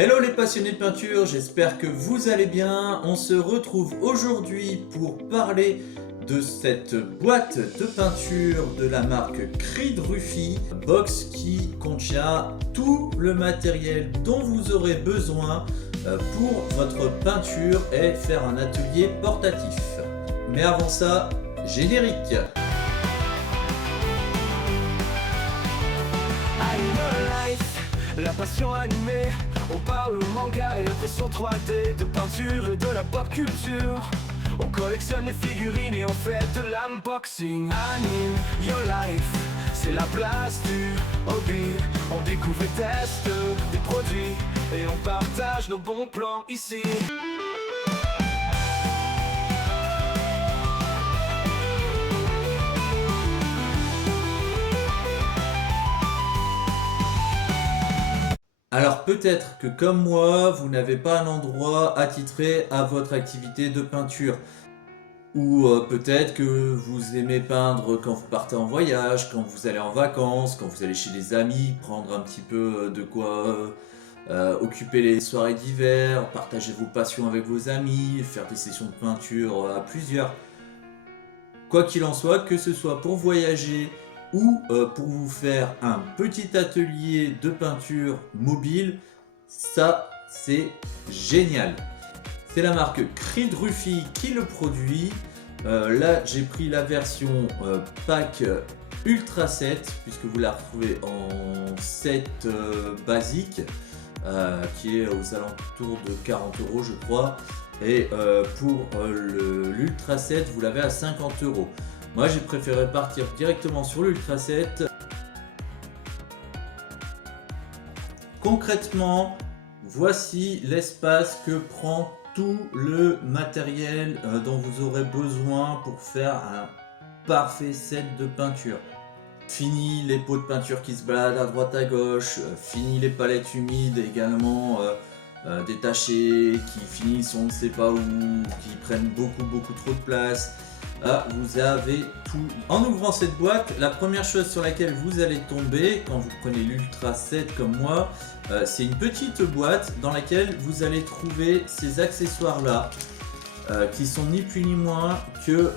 Hello les passionnés de peinture, j'espère que vous allez bien. On se retrouve aujourd'hui pour parler de cette boîte de peinture de la marque Creed-Ruffy, box qui contient tout le matériel dont vous aurez besoin pour votre peinture et faire un atelier portatif. Mais avant ça, générique. La passion animée, on parle manga et impression 3D, de peinture et de la pop culture. On collectionne les figurines et on fait de l'unboxing. Anime your life, c'est la place du hobby. On découvre et teste des produits et on partage nos bons plans ici. Alors peut-être que comme moi, vous n'avez pas un endroit attitré à votre activité de peinture. Ou peut-être que vous aimez peindre quand vous partez en voyage, quand vous allez en vacances, quand vous allez chez des amis, prendre un petit peu de quoi occuper les soirées d'hiver, partager vos passions avec vos amis, faire des sessions de peinture à plusieurs. Quoi qu'il en soit, que ce soit pour voyager ou pour vous faire un petit atelier de peinture mobile, ça c'est génial. C'est la marque Creed-Ruffy qui le produit. Là j'ai pris la version pack Ultra 7 puisque vous la retrouvez en 7 basique qui est aux alentours de 40 € je crois. Et pour l'Ultra 7 vous l'avez à 50 €. Moi j'ai préféré partir directement sur l'Ultra 7. Concrètement, voici l'espace que prend tout le matériel dont vous aurez besoin pour faire un parfait set de peinture. Fini les pots de peinture qui se baladent à droite à gauche, fini les palettes humides également détachées, qui finissent on ne sait pas où, qui prennent beaucoup trop de place. Là, vous avez tout. En ouvrant cette boîte, la première chose sur laquelle vous allez tomber quand vous prenez l'Ultra 7 comme moi, c'est une petite boîte dans laquelle vous allez trouver ces accessoires là qui sont ni plus ni moins que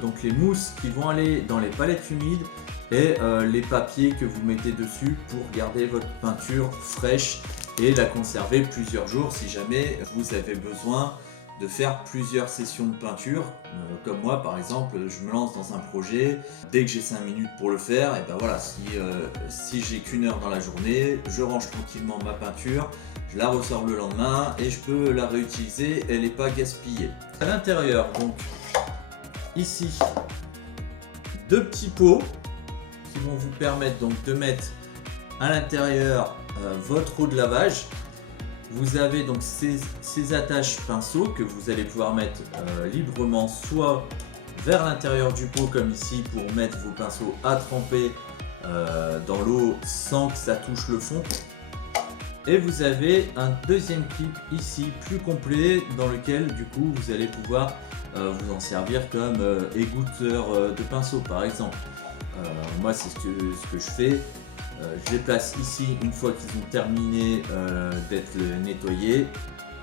donc les mousses qui vont aller dans les palettes humides et les papiers que vous mettez dessus pour garder votre peinture fraîche et la conserver plusieurs jours si jamais vous avez besoin de faire plusieurs sessions de peinture. Comme moi par exemple, je me lance dans un projet, dès que j'ai 5 minutes pour le faire, et ben voilà, si j'ai qu'une heure dans la journée, je range tranquillement ma peinture, je la ressors le lendemain et je peux la réutiliser, elle n'est pas gaspillée. À l'intérieur, donc ici, deux petits pots qui vont vous permettre donc de mettre à l'intérieur votre eau de lavage. Vous avez donc ces attaches pinceaux que vous allez pouvoir mettre librement soit vers l'intérieur du pot comme ici pour mettre vos pinceaux à tremper dans l'eau sans que ça touche le fond. Et vous avez un deuxième clip ici plus complet dans lequel du coup vous allez pouvoir vous en servir comme égoutteur de pinceau par exemple. Moi c'est ce que je fais. Je les place ici une fois qu'ils ont terminé d'être nettoyés.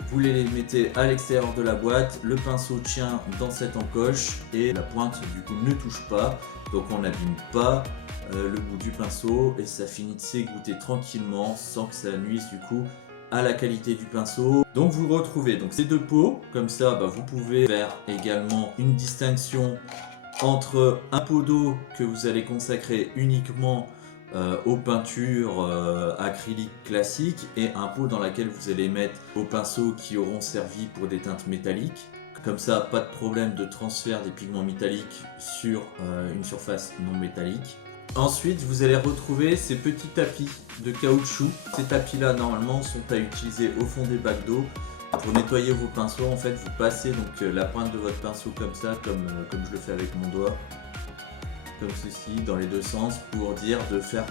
Vous les mettez à l'extérieur de la boîte, le pinceau tient dans cette encoche et la pointe du coup ne touche pas, donc on n'abîme pas le bout du pinceau et ça finit de s'égoutter tranquillement sans que ça nuise du coup à la qualité du pinceau. Donc vous retrouvez donc ces deux pots, comme ça vous pouvez faire également une distinction entre un pot d'eau que vous allez consacrer uniquement aux peintures acryliques classiques et un pot dans lequel vous allez mettre vos pinceaux qui auront servi pour des teintes métalliques. Comme ça, pas de problème de transfert des pigments métalliques sur une surface non métallique. Ensuite, vous allez retrouver ces petits tapis de caoutchouc. Ces tapis là normalement sont à utiliser au fond des bacs d'eau. Pour nettoyer vos pinceaux, en fait, vous passez donc la pointe de votre pinceau comme ça, comme je le fais avec mon doigt. Comme ceci dans les deux sens pour dire de faire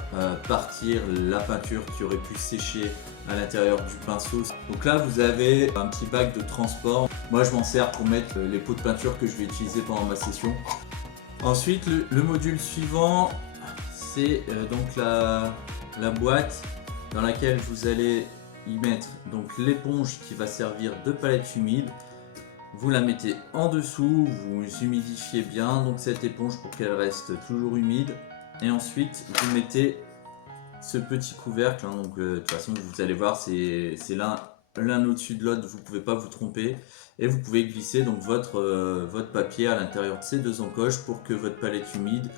partir la peinture qui aurait pu sécher à l'intérieur du pinceau. Donc là vous avez un petit bac de transport. Moi je m'en sers pour mettre les pots de peinture que je vais utiliser pendant ma session. Ensuite le module suivant c'est donc la boîte dans laquelle vous allez y mettre donc l'éponge qui va servir de palette humide. Vous la mettez en dessous, vous humidifiez bien donc cette éponge pour qu'elle reste toujours humide. Et ensuite vous mettez ce petit couvercle, hein, donc de toute façon vous allez voir c'est l'un au-dessus de l'autre, vous ne pouvez pas vous tromper. Et vous pouvez glisser donc votre papier à l'intérieur de ces deux encoches pour que votre palette humide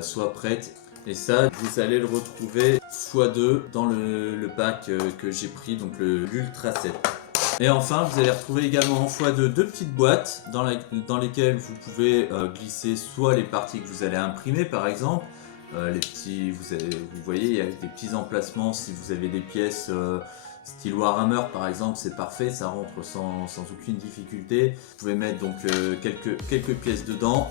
soit prête. Et ça, vous allez le retrouver x2 dans le pack que j'ai pris, donc l'Ultra 7. Et enfin, vous allez retrouver également en x2 deux petites boîtes dans lesquelles vous pouvez glisser soit les parties que vous allez imprimer par exemple, vous voyez, il y a des petits emplacements si vous avez des pièces style Warhammer par exemple, c'est parfait, ça rentre sans aucune difficulté. Vous pouvez mettre donc quelques pièces dedans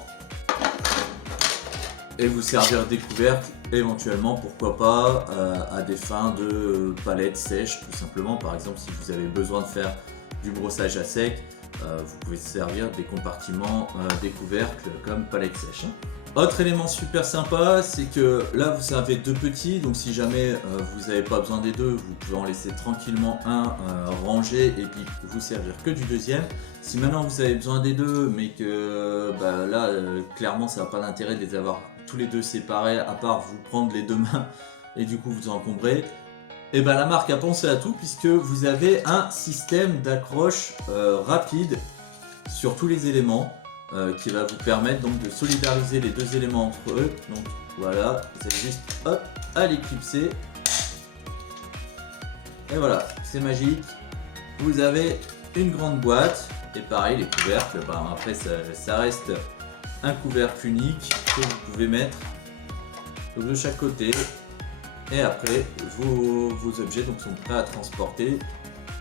et vous servir des couvercles, éventuellement pourquoi pas à des fins de palettes sèches tout simplement. Par exemple si vous avez besoin de faire du brossage à sec, vous pouvez servir des compartiments des couvercles comme palette sèche. Autre élément super sympa, c'est que là vous avez deux petits, donc si jamais vous n'avez pas besoin des deux, vous pouvez en laisser tranquillement un rangé et puis vous servir que du deuxième. Si maintenant vous avez besoin des deux, mais que là clairement ça n'a pas d'intérêt de les avoir tous les deux séparés, à part vous prendre les deux mains et du coup vous encombrer, et la marque a pensé à tout puisque vous avez un système d'accroche rapide sur tous les éléments. Qui va vous permettre donc de solidariser les deux éléments entre eux. Donc voilà, vous avez juste hop à les clipser et voilà, c'est magique. Vous avez une grande boîte et pareil les couvercles, après ça reste un couvercle unique que vous pouvez mettre de chaque côté et après vos objets donc sont prêts à transporter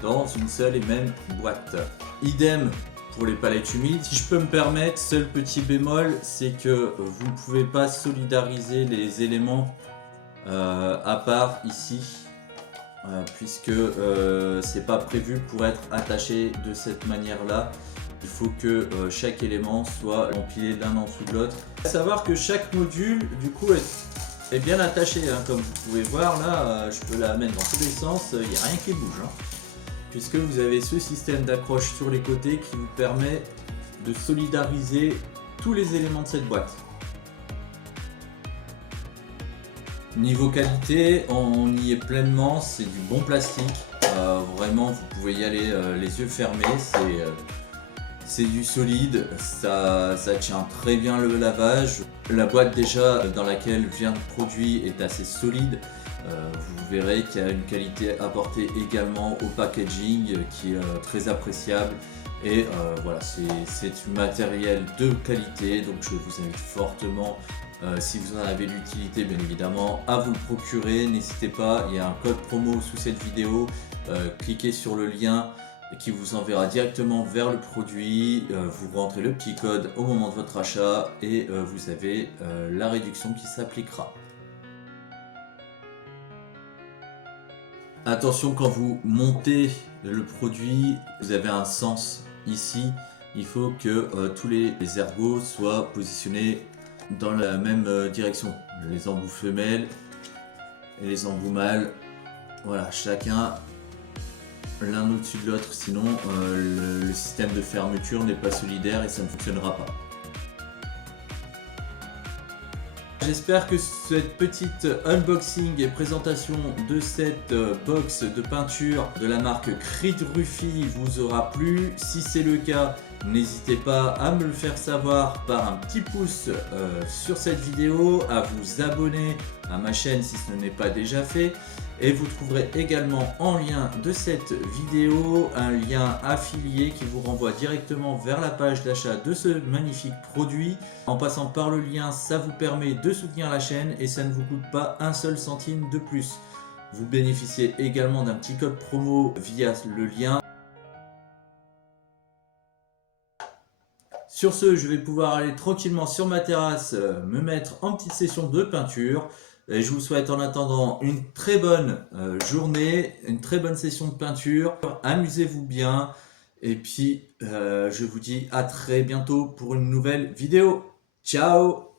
dans une seule et même boîte. Idem pour les palettes humides. Si je peux me permettre, seul petit bémol, c'est que vous ne pouvez pas solidariser les éléments à part ici, puisque c'est pas prévu pour être attaché de cette manière-là. Il faut que chaque élément soit empilé l'un en dessous de l'autre. À savoir que chaque module, du coup, est bien attaché, hein. Comme vous pouvez voir là, je peux la mettre dans tous les sens, il n'y a rien qui bouge, hein. Puisque vous avez ce système d'accroche sur les côtés qui vous permet de solidariser tous les éléments de cette boîte. Niveau qualité, on y est pleinement, c'est du bon plastique. Vraiment, vous pouvez y aller les yeux fermés, c'est du solide, ça tient très bien le lavage. La boîte déjà dans laquelle vient le produit est assez solide. Vous verrez qu'il y a une qualité apportée également au packaging qui est très appréciable et voilà, c'est du matériel de qualité, donc je vous invite fortement, si vous en avez l'utilité bien évidemment, à vous le procurer. N'hésitez pas, il y a un code promo sous cette vidéo, cliquez sur le lien qui vous enverra directement vers le produit, vous rentrez le petit code au moment de votre achat et vous avez la réduction qui s'appliquera. Attention, quand vous montez le produit, vous avez un sens ici. Il faut que tous les ergots soient positionnés dans la même direction. Les embouts femelles et les embouts mâles. Voilà, chacun l'un au-dessus de l'autre. Sinon, le système de fermeture n'est pas solidaire et ça ne fonctionnera pas. J'espère que cette petite unboxing et présentation de cette box de peinture de la marque Creed Ruffy vous aura plu. Si c'est le cas, n'hésitez pas à me le faire savoir par un petit pouce sur cette vidéo, à vous abonner à ma chaîne si ce n'est pas déjà fait. Et vous trouverez également en lien de cette vidéo un lien affilié qui vous renvoie directement vers la page d'achat de ce magnifique produit. En passant par le lien, ça vous permet de soutenir la chaîne et ça ne vous coûte pas un seul centime de plus. Vous bénéficiez également d'un petit code promo via le lien. Sur ce, je vais pouvoir aller tranquillement sur ma terrasse, me mettre en petite session de peinture. Et je vous souhaite en attendant une très bonne journée, une très bonne session de peinture. Amusez-vous bien. Et puis, je vous dis à très bientôt pour une nouvelle vidéo. Ciao!